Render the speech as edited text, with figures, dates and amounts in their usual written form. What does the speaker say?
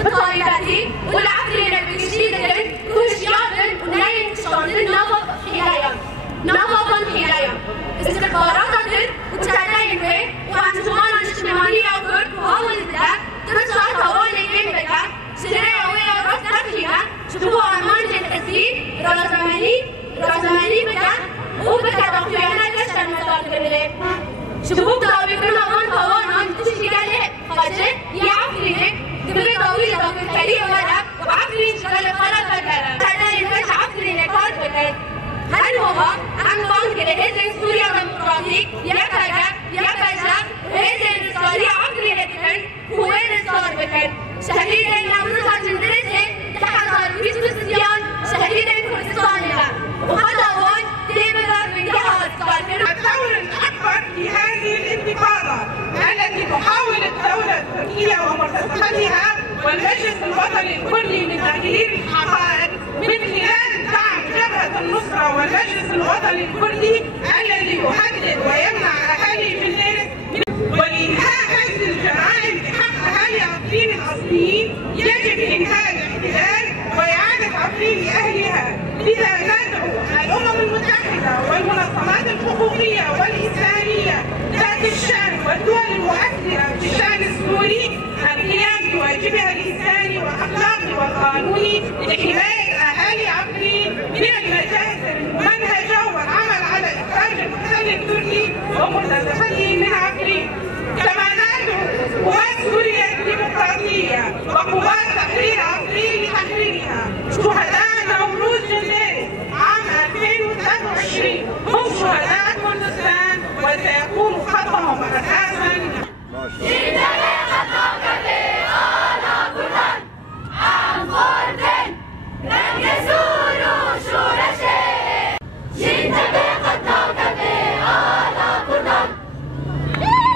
وطالباتي والعقلين بكشيدن كوشيادن ونين شاندن نظفا حيايا استخباراتن وتعلين به وعن زمان الاجتماعية وكرك وهول الدلاء ترسل هوالي كلمة سرية ويا رفض فيها شبوه أمان للتسليم رازماني بك وبك تقويانا كشتر مدار كله شبوه داوي كنا من هوانا تشكيله خاجه يعقلينك دبي داوي داوي كلي ولا وعقلين شغل خلا فكرة تعلين بك عقلينك كار بكر هل هو عن بانك لهذا سوريا ديمقراطيك يكاجا هذا الرسالة عقلينك هو الرسالة بكر شهيدين نمرضها جندرته تحضر في سوسيان شهيدين كردستان لها وهذا هو ديمغا من جهات الدور الأكبر في هذه الانتفاضة التي تحاول الدولة التركية ومرتزقتها والمجلس الوطني الكردي من تغيير الحقائق من خلال دعم جبهة النصرة والمجلس الوطني الكردي الذي يحدد ويمنع أهالي جنين ولإنهاء هذه الجرائم بحق أهالي عفرين الأصليين يجب إنهاء الاحتلال وإعادة عفرين لأهلها. لذا ندعو الأمم المتحدة والمنظمات الحقوقية والإنسانية ذات الشأن والدول المؤثرة في الشأن السوري القيام بواجبها الإنساني والأخلاقي والقانوني لحماية أهالي عفرين من المجازر الممنهجة والعمل على إخراج المحتل التركي ومرتزقته من عفرين. كما ندعو قوات سوريا الديمقراطية وقوات تحرير عفرين لتحريرها. شهداء نوروز جنديري عام 2023 هم شهداء كردستان وسيكون خطهم أساسا